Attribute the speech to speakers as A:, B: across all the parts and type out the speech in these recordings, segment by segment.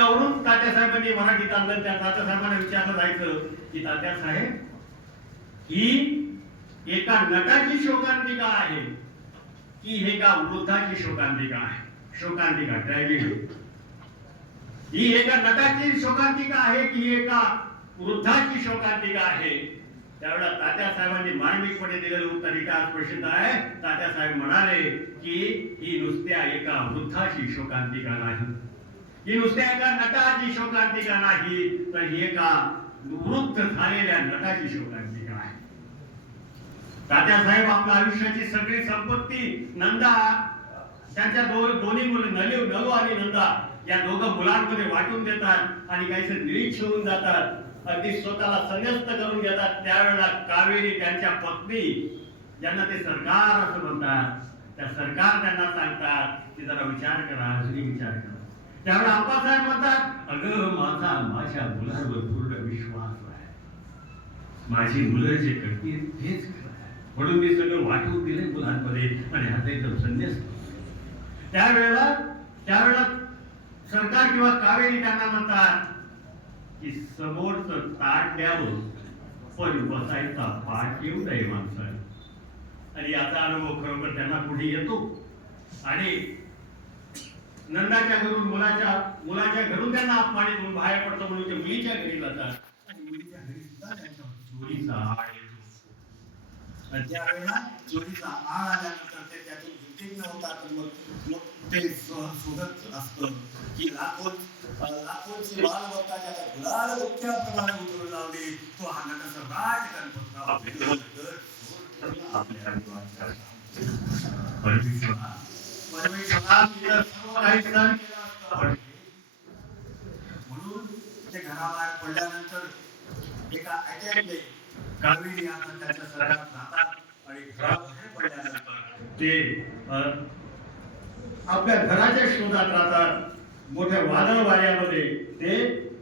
A: त्याच्यावरून तात्यासाहेबांनी मराठीत आणलं त्या तात्यासाहेबांना विचारलं जायचं की तात्यासाहेब ही एका नटाची शोकांतिका आहे. की हे का वृद्धाची शोकांतिका आहे? शोकांतिका ड्रायव्हिंग. ही एका नटाची शोकांतिका आहे की एका वृद्धाची शोकांतिका आहे? त्यावेळेला तात्यासाहेबांनी मार्मिकपणे दिलेलं उत्तर इथे आज प्रसिद्ध आहे. तात्यासाहेब म्हणाले की ही नुसत्या एका वृद्धाची शोकांतिका नाही. ही नुसत्या एका नटाची शोकांतिका नाही तर एका वृद्ध झालेल्या नटाची शोकांतिका आहे तात्यासाहेब आपल्या आयुष्याची सगळी संपत्ती नंदा त्यांच्या दो दोन्ही मुलं नलू नलू आणि नंदा या दोघं मुलांमध्ये वाटून देतात आणि काहीसे निरीक्ष होऊन जातात. अगदी स्वतःला संन्यस्त करून घेतात. त्यावेळेला कावेरी त्यांच्या पत्नी ज्यांना ते सरकार असं म्हणतात त्या सरकार त्यांना सांगतात की जरा विचार करा अजूनही विचार करा. त्यावेळेला आप्पासाहेब म्हणतात अगं माझा माझ्या मुलांवर पूर्ण विश्वास आहे. माझी मुलं जे करतील तेच म्हणून मी सगळं वाटून दिले मुलांमध्ये आणि आता एकदम संन्यास त्यावेळेला त्यावेळेला सरकार किंवा कावेरी त्यांना म्हणतात की समोरच ताट द्यावं पण बसायचा पाठ येऊ नये माणसाने आणि याचा अनुभव खरोखर त्यांना पुढे येतो. आणि नंदाच्या घरून मुलाच्या मुलाच्या घरून त्यांना अपमानित होऊन बाहेर पडतो म्हणून ते मुलीच्या घरी जातात मुलीच्या घरी सुद्धा चोरीचा आळ येतो त्यावेळेला चोरीचा आळ आल्यानंतर ते त्यातून तर मग मग ते शोधत असतं की लाखो लाखोची मालमत्ता ज्याला गुलाल लावली तो हा नटसम्राट गणपतराव आपल्या सर्व काही केलं असतं म्हणून ते घराबाहेर पडल्यानंतर एका अटॅकने कावेरी आता त्याच्या आणि घराबाहेर पडल्यानंतर ते आपल्या घराच्या शोधात राहतात. मोठ्या वादळ वाऱ्यामध्ये ते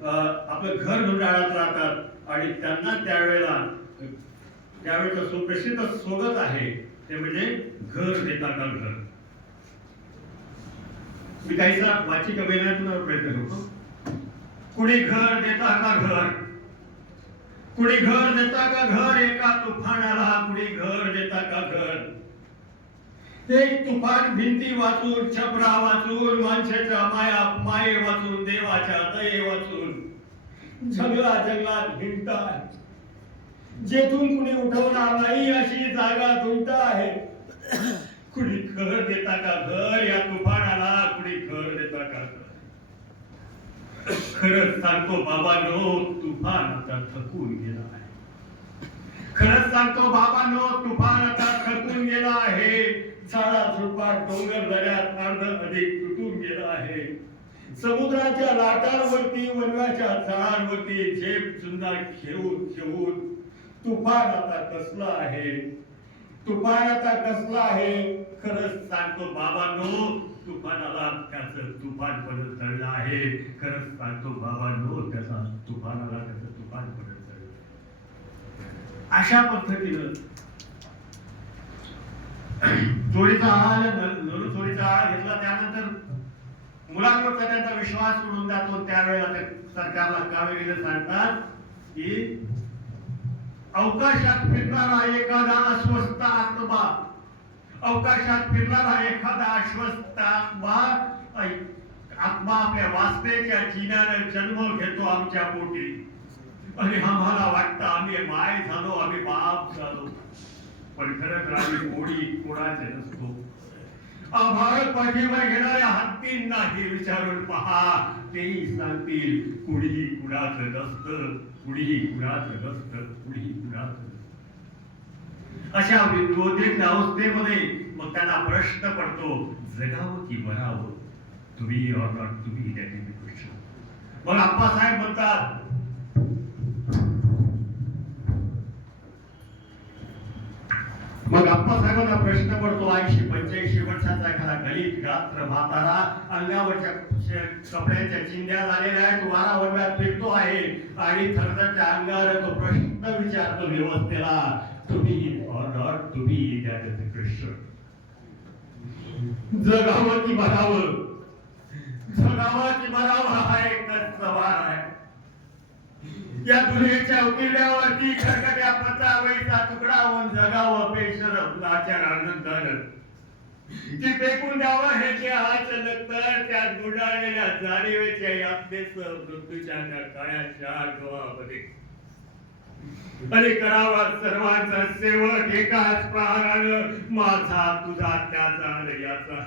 A: आपलं घर धुंडाळत राहतात. आणि त्यांना त्यावेळेला त्यावेळेचं सुप्रसिद्ध सोबत आहे. ते म्हणजे घर देता का घर मी काहीसा वाचिक अभिनयातून प्रयत्न करतो. कुणी घर देता का घर? कुणी घर देता का घर? एका तुफानाला कुणी घर देता का घर? एक तुफान भिंती वाचून छपरा वाचून माणसाच्या माया माये वाचून देवाच्या दये वाचून. जंगला जंगलात आहे जेथून कुणी उठवणार नाही अशी जागा धुंट आहे कुणी घर देता का घर? या तुफान कुणी घर देता का घर खरंच सांगतो बाबा नो तुफान आता थकून गेला आहे. खरंच सांगतो बाबा नो तुफान आता थकून गेला आहे. सारा झुडपा डोंगर दऱ्यात अर्ध अधिक तुटून गेला आहे. समुद्राच्या लाटांवरती वनव्याच्या झाडांवरती झेप चुंदा खेळून खेळून तुफान आता कसला आहे? तुफान आता कसला आहे? खरंच सांगतो बाबांनो तुफानाला त्याचं तुफान पडत चढलं आहे. खरंच सांगतो बाबा नो त्याचा तुफानाला त्याचं तुफान पडत चढलं. अशा पद्धतीनं चोरीचा हाल नरू चोरीचा आहार घेतला. त्यानंतर मुलांवरचा त्यांचा विश्वास उडून जातो? त्यावेळेला ते सरकारला कावेरीने सांगतात की अवकाशात फिरणारा एखादा अस्वस्थ आत्मा अवकाशात फिरणारा एखादा अस्वस्थ आत्मा. आत्मा आपल्या वासनेच्या जिन्याने जन्म घेतो आमच्या पोटी. आणि आम्हाला वाटतं आम्ही माय झालो आम्ही बाप झालो. पण खरं तर आम्ही कोणी कोणाचे नसतो. भारत पाठिंबा घेणाऱ्या हत्तींना हे विचारून पहा. तेही सांगतील कुणीही कुणाचं नसतं कुणीही कुणाचं नसतं कुणीही कुणाचं नसतं. अशा विद्वोदित अवस्थेमध्ये मग त्यांना प्रश्न पडतो जगावं की मरावं तुम्ही ऑर नॉट तुम्ही मग आप्पासाहेब म्हणतात मग आप्पासाहेबांना प्रश्न पडतो ऐंशी पंच्याऐंशी वर्षाचा एखादा गलित गात्र म्हातारा अंगावरच्या कपड्याच्या चिंध्या झालेल्या आहेत वारा वरव्यात फिरतो आहे आणि थरथरच्या अंगावर तो प्रश्न विचारतो व्यवस्थेला तुम्ही or not to be that is the question. जगावं की मरावं जगावं की मरावं हा आहे. या दुनियेच्या उकिरड्यावरती खरकट्या पत्रावळीचा तुकडा होऊन जगावं पेशर लाचार आनंदानं ती फेकून द्यावं हे जे आचलं तर त्या गुंडाळलेल्या जाणीवेच्या यातनेच मृत्यूच्या त्या काळ्या चार गव्हामध्ये अरे करावा सर्वांचा सेवक एकाच प्रहारानं माझा तुझा त्याचा याचा.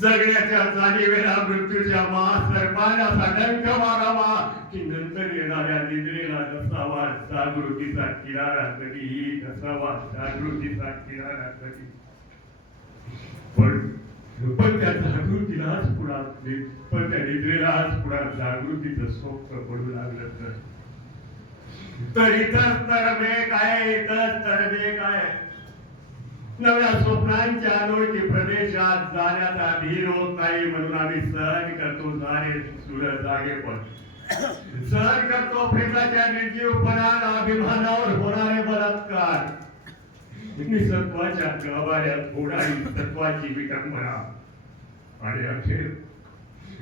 A: जगण्याच्या जाणीवेला मृत्यूच्या महासर्पाला डंक मारावा. की नंतर येणाऱ्या निद्रेला नसावा. जागृतीचा किनारा कधीही नसावा. जागृतीचा किनारा कधी? पण पण त्या जागृतीलाच पुढा पण त्या निद्रेलाच पुढा जागृतीचं स्वप्न पडू लागलं तर. तर इतर तरबे काय इतर तरबे काय नव्या स्वप्नांच्या अनोळखी प्रदेशात जाण्याचा धीर होत नाही म्हणून आम्ही सहन करतो जाणे सुर जागे पण. सहन करतो प्रेमाच्या निर्जीवपणाला अभिमानावर होणारे बलात्कार. निसत्वाच्या गवाऱ्यात होणारी सत्वाची विटंबना. आणि अखेर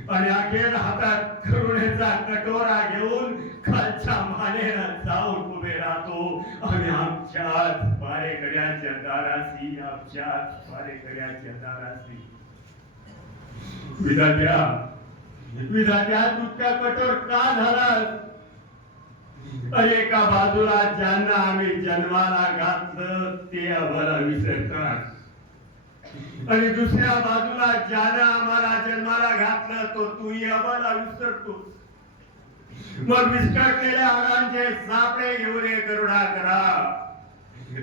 A: आणि अखेर हातात करुणेचा कटोरा घेऊन खालच्या मानेला जाऊन उभे राहतो. आणि आमच्याच पारेकऱ्याच्या दाराशी आमच्याच पारेकऱ्याच्या दाराशी. विधात्या विधात्या तुटका कठोर का झाला अरे एका बाजूला ज्यांना आम्ही जन्माला घातलं ते आम्हाला विसरतात. आणि दुसऱ्या बाजूला ज्यानं आम्हाला जन्माला घातलं तो तू आम्हाला विसरतो. मग विस्कटलेल्या आगांचे सापडे घेऊन करुणा करा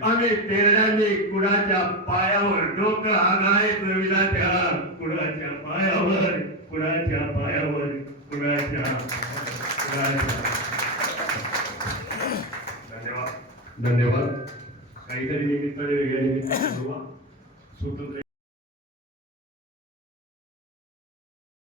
A: आम्ही तेरड्यांनी कुणाच्या पायावर डोकं आगायत विला त्या कुणाच्या पायावर कुणाच्या पायावर?